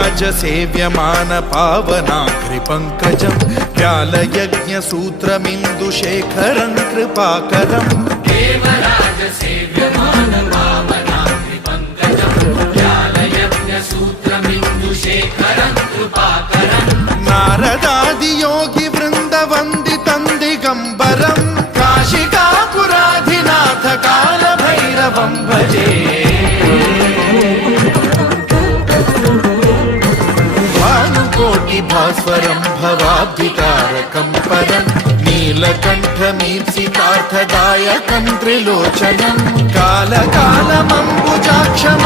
देवराजसेव्यमान पावनाग्रिपङ्कजं व्यालयज्ञसूत्रमिन्दुशेखरं कृपाकरं देवराजसेव्यमान पावनाग्रिपङ्कजं व्यालयज्ञसूत्रमिन्दुशेखरं कृपाकरं नारदादियोगिवृन्दवन्दितं दिगम्बरं काशिकापुराधिनाथ कालभैरवं भजे भास्वरं भवाब्धितारकं परं नीलकण्ठमीप्सितार्थदायकं त्रिलोचनं कालकालमम्बुजाक्षं